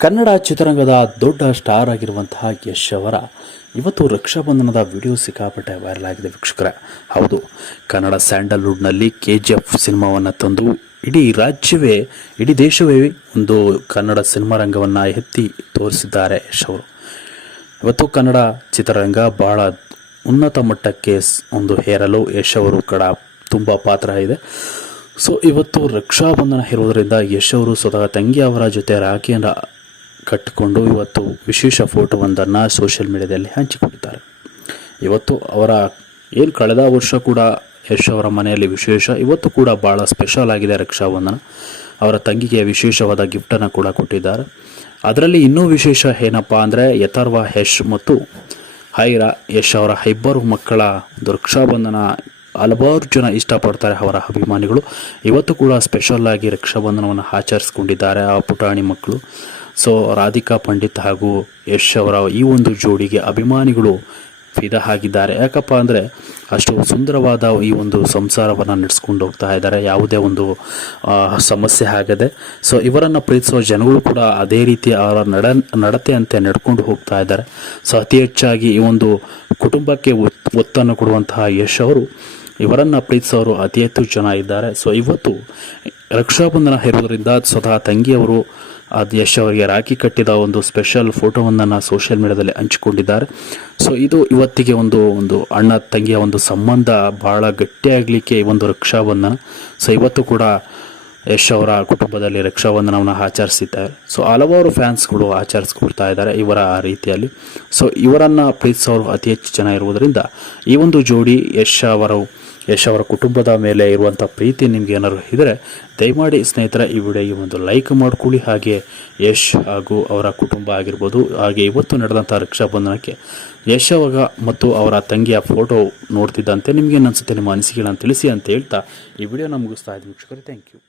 ಕನ್ನಡ ಚಿತ್ರರಂಗದ ದೊಡ್ಡ ಸ್ಟಾರ್ ಆಗಿರುವಂತಹ ಯಶ್ ಅವರ ಇವತ್ತು ರಕ್ಷಾಬಂಧನದ ವಿಡಿಯೋ ಸಿಕ್ಕಾಪಟ್ಟೆ ವೈರಲ್ ಆಗಿದೆ ವೀಕ್ಷಕರೇ. ಹೌದು, ಕನ್ನಡ ಸ್ಯಾಂಡಲ್ವುಡ್ನಲ್ಲಿ ಕೆ ಜಿ ಎಫ್ ಸಿನಿಮಾವನ್ನು ತಂದು ಇಡೀ ರಾಜ್ಯವೇ, ಇಡೀ ದೇಶವೇ ಒಂದು ಕನ್ನಡ ಸಿನಿಮಾ ರಂಗವನ್ನು ಎತ್ತಿ ತೋರಿಸಿದ್ದಾರೆ ಯಶ್ ಅವರು. ಇವತ್ತು ಕನ್ನಡ ಚಿತ್ರರಂಗ ಬಹಳ ಉನ್ನತ ಮಟ್ಟಕ್ಕೆ ಒಂದು ಹೇರಲು ಯಶ್ ಅವರು ಕಡ ತುಂಬ ಪಾತ್ರ ಇದೆ. ಸೊ, ಇವತ್ತು ರಕ್ಷಾಬಂಧನ ಇರುವುದರಿಂದ ಯಶ್ ಅವರು ಸ್ವತಃ ತಂಗಿ ಅವರ ಜೊತೆ ರಾಖಿಯನ್ನು ಕಟ್ಟಿಕೊಂಡು ಇವತ್ತು ವಿಶೇಷ ಫೋಟೋವೊಂದನ್ನು ಸೋಷಿಯಲ್ ಮೀಡಿಯಾದಲ್ಲಿ ಹಂಚಿಕೊಂಡಿದ್ದಾರೆ. ಇವತ್ತು ಅವರ ಏನು ಕಳೆದ ವರ್ಷ ಕೂಡ ಯಶ್ ಅವರ ಮನೆಯಲ್ಲಿ ವಿಶೇಷ, ಇವತ್ತು ಕೂಡ ಭಾಳ ಸ್ಪೆಷಲ್ ಆಗಿದೆ ರಕ್ಷಾಬಂಧನ. ಅವರ ತಂಗಿಗೆ ವಿಶೇಷವಾದ ಗಿಫ್ಟನ್ನು ಕೂಡ ಕೊಟ್ಟಿದ್ದಾರೆ. ಅದರಲ್ಲಿ ಇನ್ನೂ ವಿಶೇಷ ಏನಪ್ಪ ಅಂದರೆ ಯಥರ್ವ ಯಶ್ ಮತ್ತು ಹೈರಾ ಯಶ್ ಅವರ ಇಬ್ಬರು ಮಕ್ಕಳ ರಕ್ಷಾಬಂಧನ ಹಲವಾರು ಜನ ಇಷ್ಟಪಡ್ತಾರೆ ಅವರ ಅಭಿಮಾನಿಗಳು. ಇವತ್ತು ಕೂಡ ಸ್ಪೆಷಲ್ ಆಗಿ ರಕ್ಷಾಬಂಧನವನ್ನು ಆಚರಿಸ್ಕೊಂಡಿದ್ದಾರೆ ಆ ಪುಟಾಣಿ ಮಕ್ಕಳು. ಸೊ ರಾಧಿಕಾ ಪಂಡಿತ್ ಹಾಗೂ ಯಶ್ ಅವರ ಈ ಒಂದು ಜೋಡಿಗೆ ಅಭಿಮಾನಿಗಳು ಫಿದಾ ಆಗಿದ್ದಾರೆ. ಯಾಕಪ್ಪ ಅಂದರೆ ಅಷ್ಟು ಸುಂದರವಾದ ಈ ಒಂದು ಸಂಸಾರವನ್ನು ನಡೆಸ್ಕೊಂಡು ಹೋಗ್ತಾ ಇದ್ದಾರೆ. ಯಾವುದೇ ಒಂದು ಸಮಸ್ಯೆ ಆಗದೆ. ಸೊ ಇವರನ್ನು ಪ್ರೀತಿಸುವ ಜನಗಳು ಕೂಡ ಅದೇ ರೀತಿ ಅವರ ನಡ ನಡತೆಯಂತೆ ನಡ್ಕೊಂಡು ಹೋಗ್ತಾ ಇದ್ದಾರೆ. ಸೊ ಅತಿ ಹೆಚ್ಚಾಗಿ ಈ ಒಂದು ಕುಟುಂಬಕ್ಕೆ ಒತ್- ಒತ್ತನ್ನು ಕೊಡುವಂತಹ ಯಶ್ ಅವರು ಇವರನ್ನು ಪ್ರೀತಿಸೋರು ಅತಿ ಹೆಚ್ಚು ಜನ ಇದ್ದಾರೆ. ಸೊ ಇವತ್ತು ರಕ್ಷಾಬಂಧನ ಇರುವುದರಿಂದ ಸ್ವತಃ ತಂಗಿಯವರು ಅದು ಯಶ್ ಅವರಿಗೆ ರಾಖಿ ಕಟ್ಟಿದ ಒಂದು ಸ್ಪೆಷಲ್ ಫೋಟೋವನ್ನು ನಾನು ಸೋಷಿಯಲ್ ಮೀಡಿಯಾದಲ್ಲಿ ಹಂಚಿಕೊಂಡಿದ್ದಾರೆ. ಸೊ, ಇದು ಇವತ್ತಿಗೆ ಒಂದು ಒಂದು ಅಣ್ಣ ತಂಗಿಯ ಒಂದು ಸಂಬಂಧ ಬಹಳ ಗಟ್ಟಿಯಾಗಲಿಕ್ಕೆ ಈ ಒಂದು ರಕ್ಷಾಬಂಧನ. ಸೊ, ಇವತ್ತು ಕೂಡ ಯಶ್ ಅವರ ಕುಟುಂಬದಲ್ಲಿ ರಕ್ಷಾಬಂಧನವನ್ನು ಆಚರಿಸಿದ್ದಾರೆ. ಸೊ, ಹಲವಾರು ಫ್ಯಾನ್ಸ್ಗಳು ಆಚರಿಸ್ಕೊಡ್ತಾ ಇದ್ದಾರೆ ಇವರ ಆ ರೀತಿಯಲ್ಲಿ. ಸೊ, ಇವರನ್ನು ಪ್ರೀತಿಸೋರು ಅತಿ ಹೆಚ್ಚು ಜನ ಇರುವುದರಿಂದ ಈ ಒಂದು ಜೋಡಿ ಯಶ್ ಅವರು ಯಶ್ ಅವರ ಕುಟುಂಬದ ಮೇಲೆ ಇರುವಂಥ ಪ್ರೀತಿ ನಿಮ್ಗೆ ಏನಾದ್ರು ಇದ್ದರೆ ದಯಮಾಡಿ ಸ್ನೇಹಿತರ, ಈ ವಿಡಿಯೋಗೆ ಒಂದು ಲೈಕ್ ಮಾಡ್ಕೊಳ್ಳಿ. ಹಾಗೆ ಯಶ್ ಹಾಗೂ ಅವರ ಕುಟುಂಬ ಆಗಿರ್ಬೋದು, ಹಾಗೆ ಇವತ್ತು ನಡೆದಂಥ ರಕ್ಷಾಬಂಧನಕ್ಕೆ ಯಶ್ ಅವಾಗ ಮತ್ತು ಅವರ ತಂಗಿಯ ಫೋಟೋ ನೋಡ್ತಿದ್ದಂತೆ ನಿಮ್ಗೆ ಅನಿಸುತ್ತೆ, ನಿಮ್ಮ ಅನಿಸಿಕೆಗಳನ್ನು ತಿಳಿಸಿ ಅಂತ ಹೇಳ್ತಾ ಈ ವಿಡಿಯೋನ ಮುಗಿಸ್ತಾ ಇದ್ದೀನಿ. ವೀಕ್ಷಕರೇ ಥ್ಯಾಂಕ್ ಯು